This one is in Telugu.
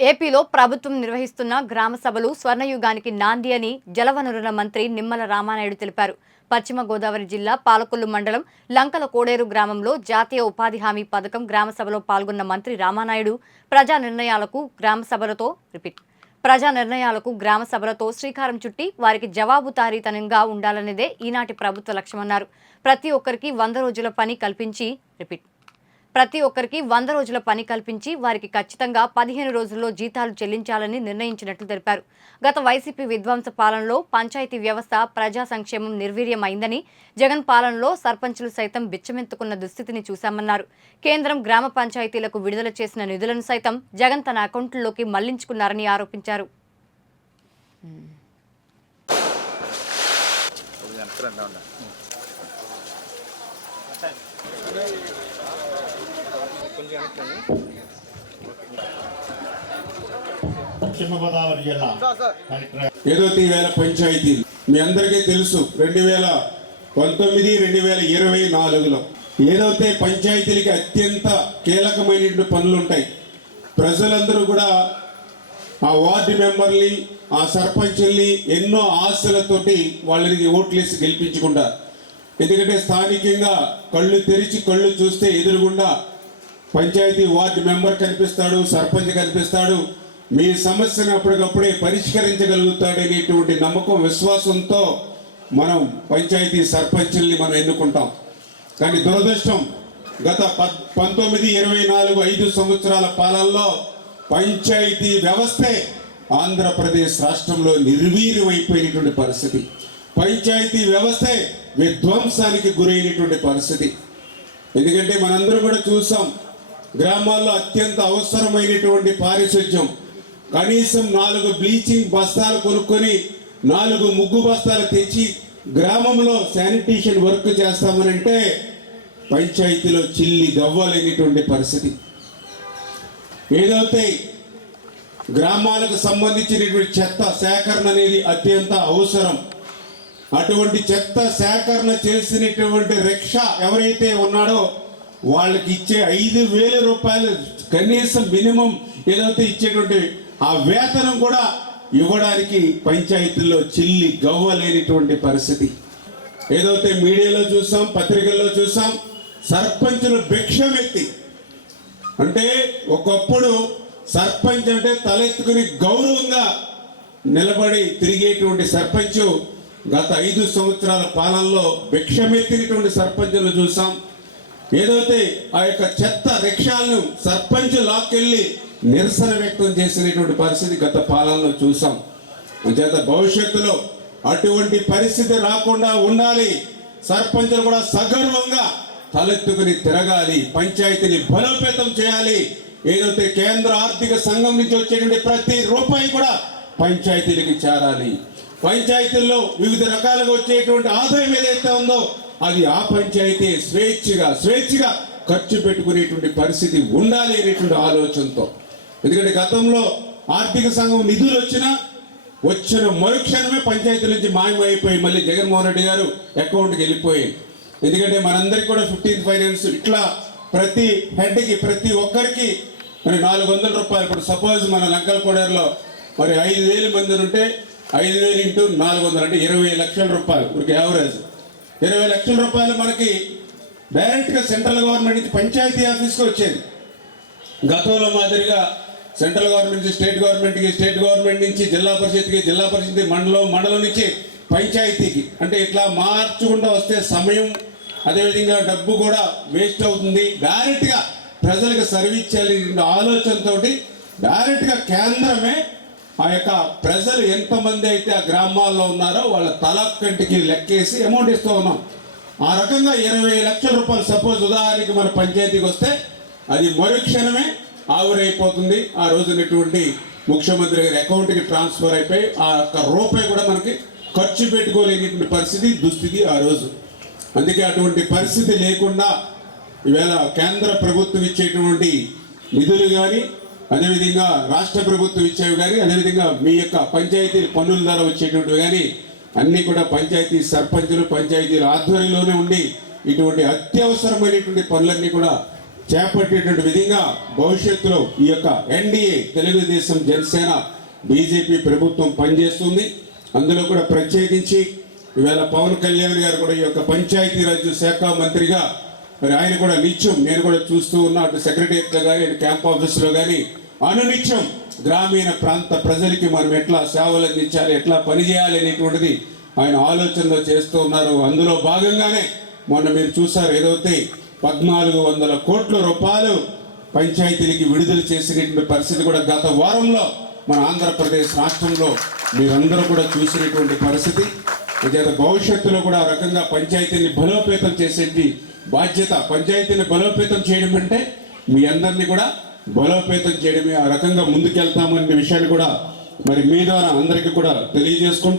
ఏపీలో ప్రభుత్వం నిర్వహిస్తున్న గ్రామ సభలు స్వర్ణయుగానికి నాంది అని జలవనరుల మంత్రి నిమ్మల రామానాయుడు తెలిపారు. పశ్చిమ గోదావరి జిల్లా పాలకొల్లు మండలం లంకల కోడేరు గ్రామంలో జాతీయ ఉపాధి హామీ పథకం గ్రామ సభలో పాల్గొన్న మంత్రి రామానాయుడు ప్రజా నిర్ణయాలకు గ్రామ సభలతో శ్రీకారం చుట్టి వారికి జవాబుదారీతనంగా ఉండాలనేదే ఈనాటి ప్రభుత్వ లక్ష్యమన్నారు. ప్రతి ఒక్కరికి 100 రోజుల పని కల్పించి వారికి ఖచ్చితంగా 15 రోజుల్లో జీతాలు చెల్లించాలని నిర్ణయించినట్లు తెలిపారు. గత వైసీపీ విధ్వంస పాలనలో పంచాయతీ వ్యవస్థ ప్రజా సంక్షేమం నిర్వీర్యమైందని, జగన్ పాలనలో సర్పంచులు సైతం బిచ్చమెత్తుకున్న దుస్థితిని చూశామన్నారు. కేంద్రం గ్రామ పంచాయతీలకు విడుదల చేసిన నిధులను సైతం జగన్ తన అకౌంట్లలోకి మళ్లించుకున్నారని ఆరోపించారు. పశ్చిమ గోదావరి జిల్లా ఏదైతే ఈవేళ పంచాయతీలు మీ అందరికీ తెలుసు 2019-2024లో ఏదైతే పంచాయతీలకి అత్యంత కీలకమైనటువంటి పనులు ఉంటాయి. ప్రజలందరూ కూడా ఆ వార్డు మెంబర్ని, ఆ సర్పంచుల్ని ఎన్నో ఆశలతోటి వాళ్ళని ఓట్లేసి గెలిపించుకుంటారు. ఎందుకంటే స్థానికంగా కళ్ళు తెరిచి కళ్ళు చూస్తే ఎదురుగుండా పంచాయతీ వార్డు మెంబర్ కనిపిస్తాడు, సర్పంచ్ కనిపిస్తాడు, మీ సమస్యను అప్పటికప్పుడే పరిష్కరించగలుగుతాడనేటువంటి నమ్మకం, విశ్వాసంతో మనం పంచాయతీ సర్పంచుల్ని మనం ఎన్నుకుంటాం. కానీ దురదృష్టం గత 19-24 సంవత్సరాల పాలనలో పంచాయతీ వ్యవస్థే ఆంధ్రప్రదేశ్ రాష్ట్రంలో నిర్వీర్యమైపోయినటువంటి పరిస్థితి. పంచాయతీ వ్యవస్థే విధ్వంసానికి గురైనటువంటి పరిస్థితి. ఎందుకంటే మనందరం కూడా చూసాం, గ్రామాల్లో అత్యంత అవసరమైనటువంటి పారిశుధ్యం, కనీసం 4 బ్లీచింగ్ బస్తాలు కొనుక్కొని 4 ముగ్గు బస్తాలు తెచ్చి గ్రామంలో శానిటేషన్ వర్క్ చేస్తామనంటే పంచాయతీలో చిల్లి గవ్వలేనిటువంటి పరిస్థితి. ఏదైతే గ్రామాలకు సంబంధించినటువంటి చెత్త సేకరణ అనేది అత్యంత అవసరం. అటువంటి చెత్త సేకరణ చేసినటువంటి రిక్షా ఎవరైతే ఉన్నాడో వాళ్ళకి ఇచ్చే 5,000 రూపాయలు కనీసం మినిమం ఏదైతే ఇచ్చేటువంటి ఆ వేతనం కూడా ఇవ్వడానికి పంచాయతీల్లో చిల్లి గవ్వలేనిటువంటి పరిస్థితి. ఏదైతే మీడియాలో చూసాం, పత్రికల్లో చూసాం, సర్పంచులు భిక్షమెత్తి, అంటే ఒకప్పుడు సర్పంచ్ అంటే తలెత్తుకుని గౌరవంగా నిలబడి తిరిగేటువంటి సర్పంచ్ గత 5 సంవత్సరాల పాలనలో భిక్షమెత్తినటువంటి సర్పంచులు చూసాం. ఏదైతే ఆ యొక్క చెత్త రిక్షాలను సర్పంచ్ లాక్కెళ్ళి నిరసన వ్యక్తం చేసినటువంటి పరిస్థితి గత పాలనలో చూసాం. చేత భవిష్యత్తులో అటువంటి పరిస్థితి రాకుండా ఉండాలి. సర్పంచులు కూడా సగర్వంగా తలెత్తుకుని తిరగాలి, పంచాయతీని బలోపేతం చేయాలి. ఏదైతే కేంద్ర ఆర్థిక సంఘం నుంచి వచ్చేటువంటి ప్రతి రూపాయి కూడా పంచాయతీలకి చేరాలి. పంచాయతీల్లో వివిధ రకాలుగా వచ్చేటువంటి ఆదాయం ఏదైతే ఉందో అది ఆ పంచాయతీ స్వేచ్ఛగా ఖర్చు పెట్టుకునేటువంటి పరిస్థితి ఉండాలి అనేటువంటి ఆలోచనతో. ఎందుకంటే గతంలో ఆర్థిక సంఘం నిధులు వచ్చిన మరుక్షణమే పంచాయతీల నుంచి మాయమైపోయి మళ్ళీ జగన్మోహన్ రెడ్డి గారు అకౌంట్కి వెళ్ళిపోయాయి. ఎందుకంటే మనందరికీ కూడా 15th ఫైనాన్స్ ఇట్లా ప్రతి హెడ్కి ప్రతి ఒక్కరికి మరి 400 రూపాయలు. ఇప్పుడు సపోజ్ మన లంకల కోడేరులో మరి 5,000 మంది ఉంటే 5,000 × 400 అంటే 20 లక్షల రూపాయలు. ఇప్పుడు యావరేజ్ 20 లక్షల రూపాయలు మనకి డైరెక్ట్గా సెంట్రల్ గవర్నమెంట్ నుంచి పంచాయతీ ఆఫీస్కి వచ్చేది. గతంలో మాదిరిగా సెంట్రల్ గవర్నమెంట్ నుంచి స్టేట్ గవర్నమెంట్కి, స్టేట్ గవర్నమెంట్ నుంచి జిల్లా పరిషత్కి, జిల్లా పరిషత్ మండలం నుంచి పంచాయతీకి, అంటే ఇట్లా మార్చుకుంటూ వస్తే సమయం అదేవిధంగా డబ్బు కూడా వేస్ట్ అవుతుంది. డైరెక్ట్గా ప్రజలకు సర్వీస్ చేయాలి ఆలోచనతో డైరెక్ట్గా కేంద్రమే ఆ యొక్క ప్రజలు ఎంతమంది అయితే ఆ గ్రామాల్లో ఉన్నారో వాళ్ళ తలకంటికి లెక్కేసి అమౌంట్ ఇస్తూ ఉన్నాం. ఆ రకంగా 20 లక్షల రూపాయలు సపోజ్ ఉదాహరణకి మన పంచాయతీకి వస్తే అది మరుక్షణమే ఆవిరైపోతుంది. ఆ రోజునటువంటి ముఖ్యమంత్రి గారి అకౌంట్కి ట్రాన్స్ఫర్ అయిపోయి ఆ యొక్క రూపాయి కూడా మనకి ఖర్చు పెట్టుకోలేనటువంటి పరిస్థితి, దుస్థితి ఆ రోజు. అందుకే అటువంటి పరిస్థితి లేకుండా ఈవేళ కేంద్ర ప్రభుత్వం ఇచ్చేటువంటి నిధులు కానీ, అదేవిధంగా రాష్ట్ర ప్రభుత్వం ఇచ్చేవి కానీ, అదేవిధంగా మీ యొక్క పంచాయతీ పన్నుల ద్వారా వచ్చేటువంటివి కానీ అన్నీ కూడా పంచాయతీ సర్పంచులు పంచాయతీల ఆధ్వర్యంలోనే ఉండి ఇటువంటి అత్యవసరమైనటువంటి పనులన్నీ కూడా చేపట్టేటువంటి విధంగా భవిష్యత్తులో ఈ యొక్క ఎన్డీఏ తెలుగుదేశం జనసేన బీజేపీ ప్రభుత్వం పనిచేస్తుంది. అందులో కూడా ప్రత్యేకించి ఈవేళ పవన్ కళ్యాణ్ గారు కూడా ఈ యొక్క పంచాయతీరాజ్ శాఖ మంత్రిగా మరి ఆయన కూడా నిత్యం నేను కూడా చూస్తూ ఉన్నా, అటు సెక్రటరియట్లో కానీ అటు క్యాంప్ ఆఫీసులో కానీ అనునిత్యం గ్రామీణ ప్రాంత ప్రజలకి మనం ఎట్లా సేవలు అందించాలి, ఎట్లా పనిచేయాలి అనేటువంటిది ఆయన ఆలోచనలో చేస్తూ ఉన్నారు. అందులో భాగంగానే మొన్న మీరు చూసారు, ఏదైతే 1400 కోట్ల రూపాయలు పంచాయతీలకి విడుదల చేసినటువంటి పరిస్థితి కూడా గత వారంలో మన ఆంధ్రప్రదేశ్ రాష్ట్రంలో మీరందరూ కూడా చూసినటువంటి పరిస్థితి. అంచేత భవిష్యత్తులో కూడా ఆ రకంగా పంచాయతీని బలోపేతం చేసేటి బాధ్యత, పంచాయతీని బలోపేతం చేయడం అంటే మీ అందరినీ కూడా బలోపేతం చేయడమే. ఆ రకంగా ముందుకెళ్తామనే విషయాన్ని కూడా మరి మీ ద్వారా అందరికీ కూడా తెలియజేసుకుంటూ